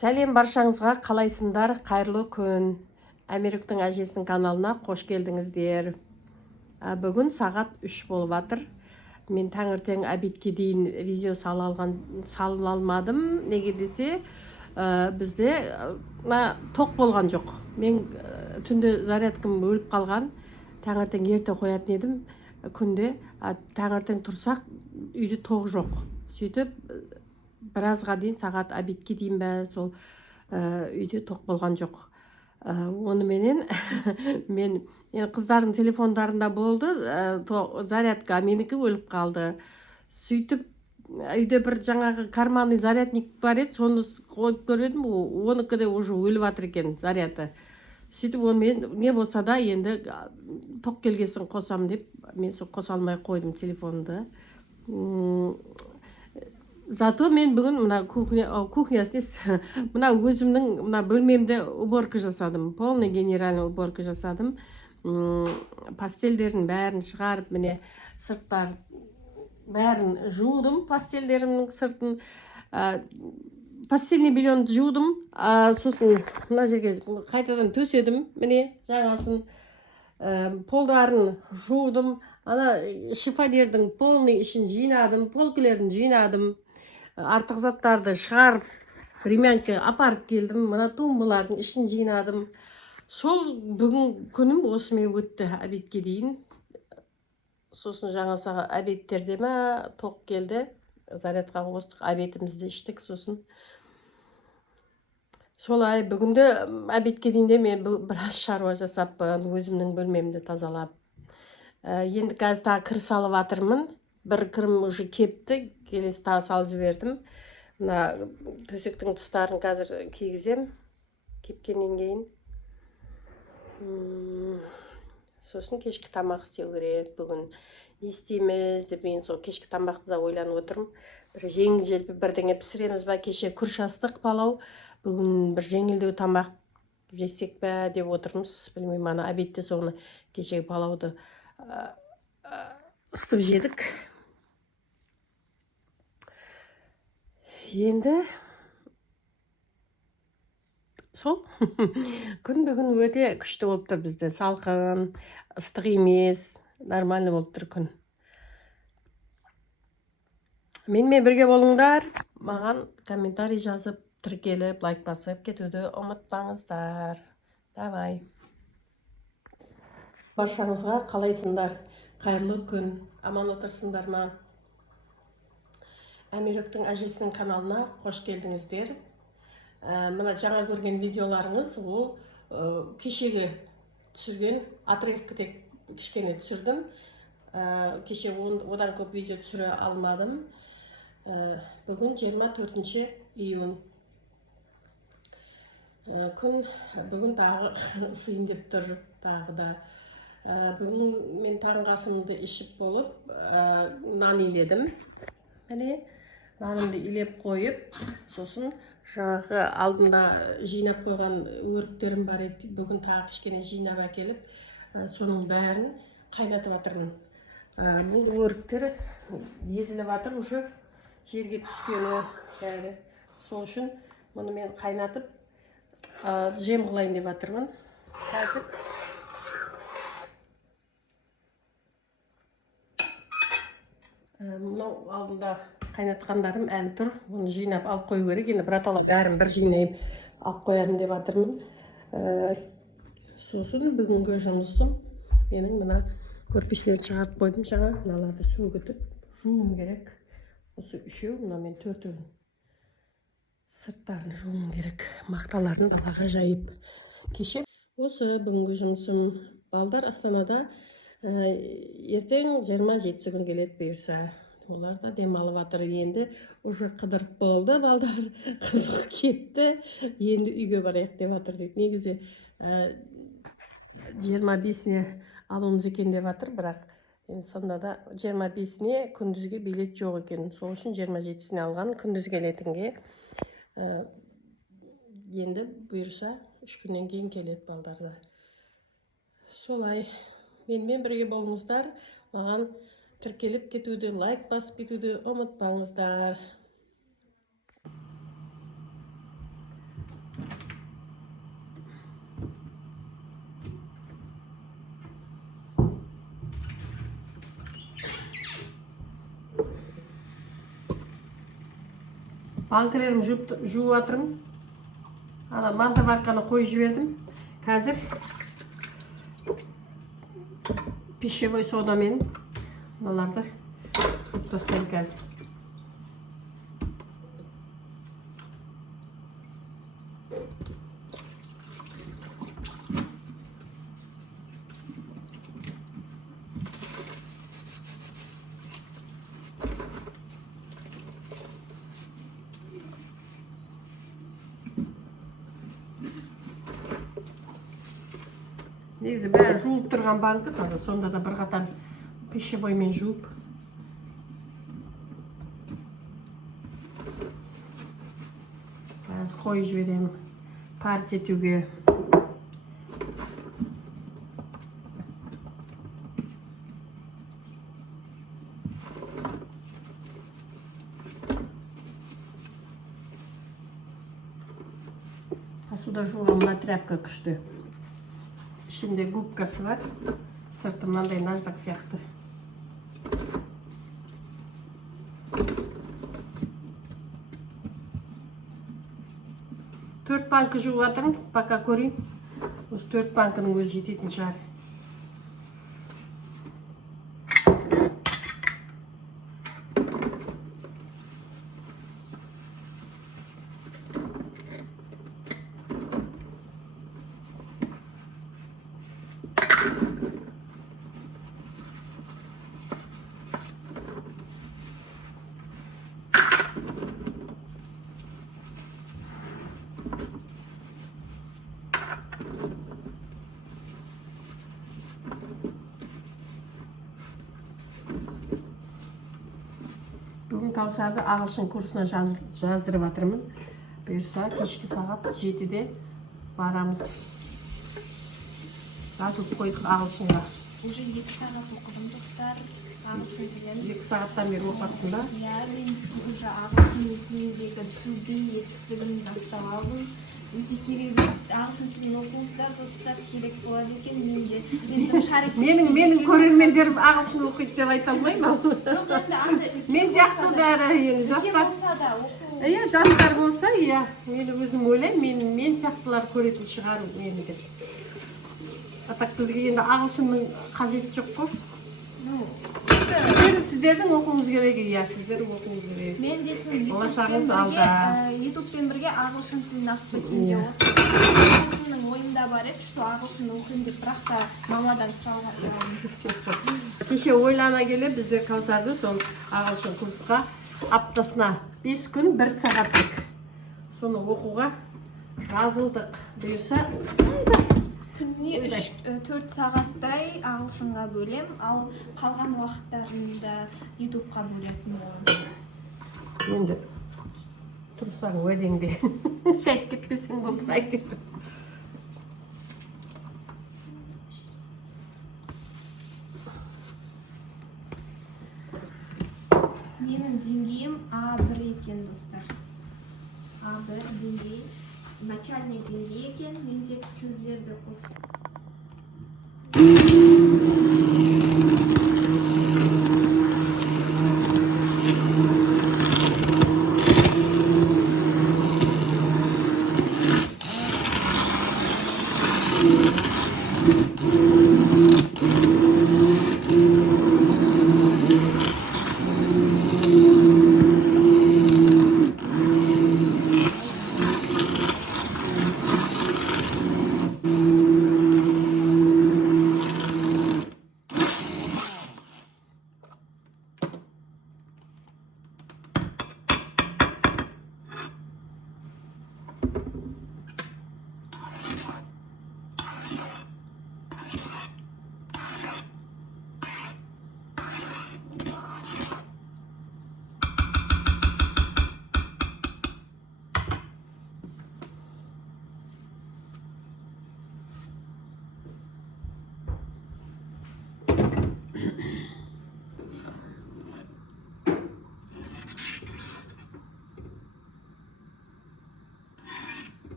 Сәлем баршаңызға, қалайсыңдар? Қайырлы күн. Әміріктің әжесінің каналына қош келдіңіздер. Бүгін сағат 3 болып жатыр. Мен таңертең обедке дейін видео сала алмадым. Неге десе, бізде тоқ болған жоқ. Мен түнде зарядкам өліп қалған. Таңертең ерте қоятын едім күнде. Таңертең тұрсақ, үйде тоқ жоқ. Сөйтіп, біразға дейін сағат обедке дейін бә сол үйде тоқ болған жоқ. Оныменен мен қыздардың телефондарында болды, зарядка, менікі өліп қалды. Сөйтіп, үйде бір жаңағы карманный зарядник бар еді, соны қойып көрдім, оныкі де уже өліп жатыр екен заряды. Сөйтіп, онымен не болса да енді тоқ келгесін қосам деп, мен сол қоса алмай қойдым телефонды. Зато мен бүгін мына мына өзімнің мына бөлмемде уборка жасадым. Полный генеральный уборка жасадым. Пастельдерін бәрін шығарып, міне сырттар бәрін жудым, пастельдерімнің сыртын. Постельный бельонды жудым. Сосын мына жерге қайтадан төседім, міне жаңасын. Полдарын жудым. Ана шифонердің полный ішін жинадым, полкілерін жинадым. Артық заттарды шығарып, ремянка апарып келдім. Мына тумбалардың ішін жинадым. Сол бүгін күнім осымен өтті обедке дейін. Сосын жаңа обедтерде тоқ келді. Зарядқа қостық, обедімізді іштік сосын. Солай бүгінде обедке дейінде мен біраз шаруа жасаппын, өзімнің бөлмемді тазалап. Енді қазір тағы кір салып жатырмын. Бір кірім уже кепті, келесі тағы салып жібердім. Мына төсектің тұстарын қазір кигізем, кепкеннен кейін. Сосын кешкі тамақ істеу керек. Бүгін не істейміз деп мен сол кешкі тамақты да ойланып отырмын. Бір жеңіл-желпі бірдеңе пісіреміз ба? Кеше күріш астық, палау. Бүгін бір жеңілдеу тамақ жесек пе деп отырмыз. Білмеймін, ана обедте соны кешегі палауды ыстып жедік. Енді сол күн бүгін өте күшті болып тұр бізде. Салқын, ыстық емес, нормально болып тұр күн. Менімен бірге болыңдар. Маған комментарий жазып, тіркеліп, лайк басып кетуді ұмытпаңыздар. Давай. Баршаңызға қалайсыңдар? Қайырлы күн. Аман отырсыңдар ма? Әміріктің әжесінің каналына қош келдіңіздер. Мына жаңа көрген видеоларыңыз, ол кешегі түсірген отрывкіде кішкене түсірдім. Кеше одан көп видео түсіре алмадым. Бүгін 24 июнь. Күн бүгін тағы сыйын деп тұр, тағы да. Бүгін мен таңғы асымды ішіп болып, нан иледім. Міне, нанымды илеп қойып, сосын жаңағы алдында жинап қойған өріктерім бар еді. Бүгін тағы кішкене жинап әкеліп, соның бәрін қайнатып жатырмын. Бұл өріктер езіліп жатыр, уже жерге түскені бәрі. Сол үшін мұны мен қайнатып жем қылайын деп жатырмын. Қазір мынау алдында қайнатқандарым әлі тұр. Оны жинап алып қою керек. Енді братала бәрін бір жинайып алып қоярым деп жатырмын. Сосын бүгінгі жұмысым менің мына көрпешелерді шығарып қойдым. Жаңа мыналарды сөгітіп жуым керек. Осы үшеу, мына мен төртеуін сырттарын жуым керек. Мақталарын далаға жайып. Кеше осы бүгінгі жұмысым. Балдар Астанада ертең 27 күн келеді бұйырса. Олар да демалып жатыр. Енді уже қыдырып болды, балдар қызық кетті. Енді үйге барайық деп жатыр дейді. Негізі 25-не алуымыз екен деп жатыр, бірақ сонда да 25-не күндізге билет жоқ екен. Сол үшін 27-сіне алған күндіз келетінге. Енді бұйырса 3 күннен кейін келеді балдарда. Солай. Менімен бірге болыңыздар. Маған тіркеліп кетуді, лайк басып кетуді ұмытпаңыздар. Банкілерімді жуып жатырмын. Ана мантоварканы қойып жібердім. Қазір пищевой содамен мыналарды тастаймын қазір. Негізі бәрі жуып тұрған банкі таза, сонда да бір қатар пищевоймен жуып. Қазір қойып жіберемін парить етуге. Суда жуған мына тряпка күшті. Ішінде губкасы бар, сырты мынандай наждак сияқты. Төрт банкі жуып жатырмын, пока көрейін. Осы 4 банкының өзі жететін шығар. Бүгін Каусарды ағылшын курсына жаздырып жатырмын. Бұйырса кешкі сағат 7-де барамыз. Жазылып қойдық ағылшынға. Уже 2 сағат оқыдым достар. Ағылшын тілін. 2 сағаттан бері оқыдың ба? Иә, мен уже ағылшын тіліндегі to-be етістігін жаттап алдым. Өте керек ағылшын тілін оқыңыздар, достар, керек болады екен. Менің көрермендерім ағылшын оқиды деп айта алмаймын. Мен сияқты бәрі жастар. Иә, жастар болса, иә, мен өзім ойлаймын, мен сияқтылар көретін шығар мені. Атақ бізге енді ағылшынның қажеті жоқ қой. Сіздердің оқуыңыз керек, иә, сіздердің оқуыңыз керек. Мен дейтін ютубпен бірге ағылшын тілін ақтөтінде оқуымның ойымда бар еді, что ағылшын оқиын деп, бірақ та мамадан сұрауға тұрамын. Кеше ойлана келе біздер Каусарды сол ағылшын курсқа аптасына 5 күн 1 сағаттық соны оқуға жазылдық. Бұйырса Күніне 4 сағаттай ағылшынға бөлем, ал қалған уақыттарында ютубқа бөлетін боламын. Енді тұрсаң уәдеңде шайып кетпесең болды айтып. Менің деңгейім A1 екен, достар. A1 деңгей, начальный деңгей екен, мен тек сөздерді қосып.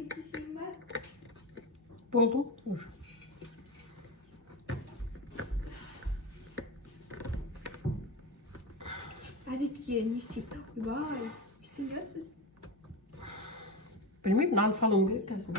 Bittiysen var. Oldu. Dur. Abitке неси. Vay. İstemiyorsunuz. Bilmiyorum, nan salım gerek kazım.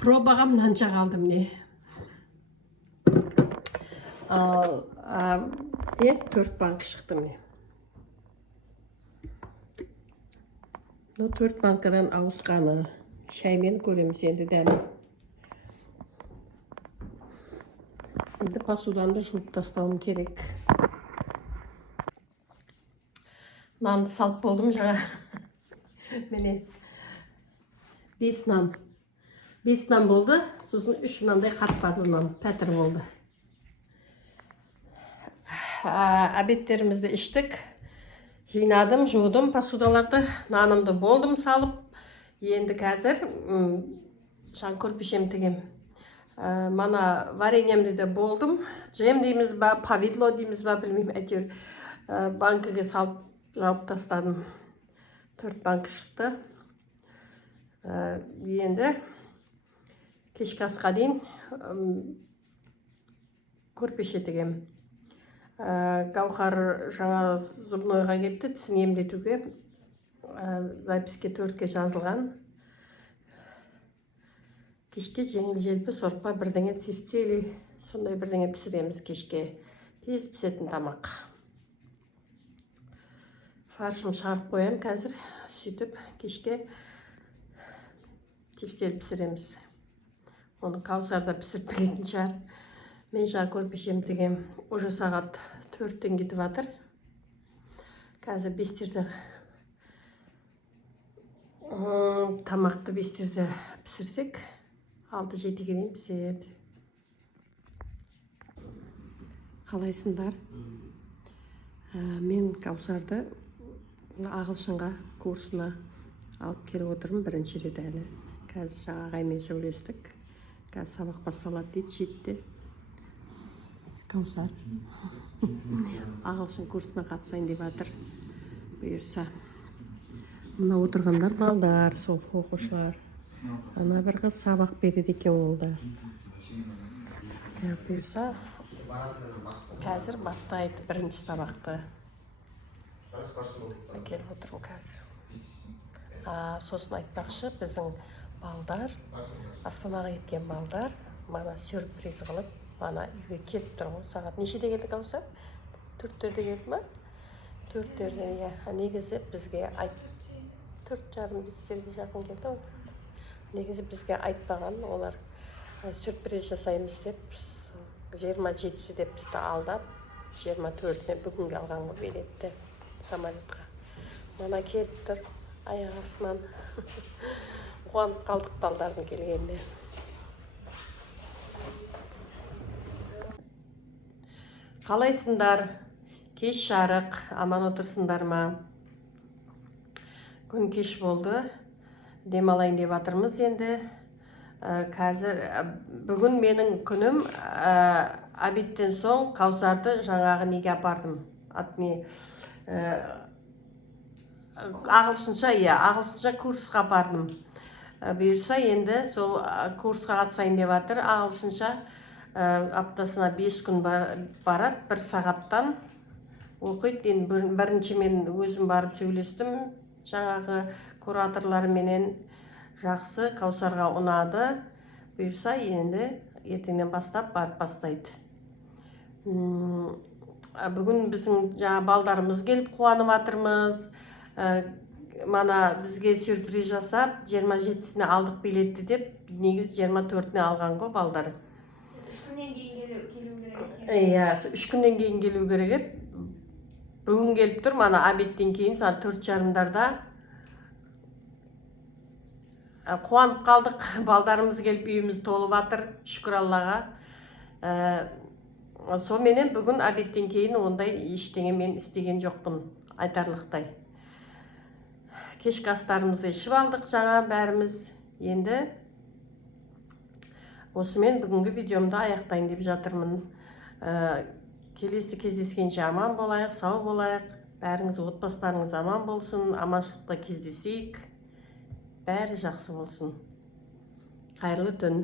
Probağam nanca kaldım ne? Al, ne? 4 bank çıktım ne? No 4 bankadan avusqanı. Şaymen göremiz endi demi. Endi pasudan da жуып тастауым керек. Nanды салып болдым жаңа. Міне 5 нан. 5 нан болды. Сосын 3 нандай қатпады нан. Пәтір болды. Обедтерімізді іштік. Жинадым, жудым посудаларды. Нанымды болдым салып. Енді қазір шаң көрпешем тігем. Мана вареньемді де болдым. Жем дейміз ба, повидло дейміз ба, білмеймін, әйтеуір. Банкіге салып жауып тастадым. 4 банк шықты. Енді кешкі асқа дейін көрпеше тігем. Гаухар жаңа зубнойға кетті, тісін емдетуге. Записке 4-ке жазылған. Кешке жеңіл-желпі сорпа бірдеңе цифтели, сондай бірдеңе пісіреміз кешке. Тез пісетін тамақ. Фаршын шығарып қоям қазір, сөйтіп кешке тефтел пісіреміз. Оны Каусарда пісіріп беретін шығар. Мен жаңа көрпешем тігем. Уже сағат 4-тен кетіп жатыр. Қазір 5-терде тамақты 5-терде пісірсек, 6-7-ге дейін піседі. Қалайсыңдар? Мен Каусарды ағылшынға курсына алып келіп отырмын бірінші рет әлі. Қазір жаңа ағаймен сөйлестік. Қазір сабақ басталады дейді, жетті. Каусар ағылшын курсына қатысайын деп жатыр. Бұйырса. Мына отырғандар балдар, сол оқушылар. Ана бір қыз сабақ береді екен олда. Бұйырса, қазір бастайды бірінші сабақты. Келіп отырмын қазір. Сосын айтпақшы, біздің балдар, Астанаға кеткен балдар, мана сюрприз қылып, мана үйге келіп тұр ғой. Сағат нешеде келді Каусар? 4-терде келді ма? 4-терде, иә. Негізі бізге 4:30-5-терге жақын келді ғой. Негізі бізге айтпаған, олар сюрприз жасаймыз деп, 27-сі деп бізді алдап, 24-не бүгінге алғанға беретті самолетқа. Мана келіп тұр, аяқ астынан. Қуанып қалдық балдардың келгенде. Қалайсыңдар? Кеш жарық, аман отырсыңдар ма? Күн кеш болды. Демалайын деп жатырмыз енді. Қазір бүгін менің күнім обедтен соң Каусарды жаңағы неге апардым. Ағылшынша курсқа апардым. Бұйырса енді сол курсқа қатысайын деп жатыр. Ағылшынша аптасына 5 күн барады, 1 сағаттан оқиды. Енді бірінші мен өзім барып сөйлестім. Жаңағы кураторларменен жақсы, Каусарға ұнады. Бұйырса енді ертеңнен бастап барып бастайды. Бүгін біздің жаңа балдарымыз келіп қуанып жатырмыз. Мана бізге сюрприз жасап, 27-сіне алдық билетті деп, негіз 24-не алған ғой балдар. 3 күннен кейін келу керек. Иә, 3 күннен кейін келу керек еді. Бүгін келіп тұр, мана обедтен кейін, сағат 4:30-дарда. Қуанып қалдық, балдарымыз келіп үйіміз толып жатыр, шүкір Аллаға. Сонымен бүгін обедтен кейін ондай ештеңе мен істеген жоқпын, айтарлықтай. Кешкі астарымызды ішіп алдық жаңа бәріміз. Енді осымен бүгінгі видеомды аяқтайын деп жатырмын. Келесі кездескенше аман болайық, сау болайық. Бәріңіз отбасыларыңыз аман болсын, аманшылықта кездесейік. Бәрі жақсы болсын. Қайырлы түн.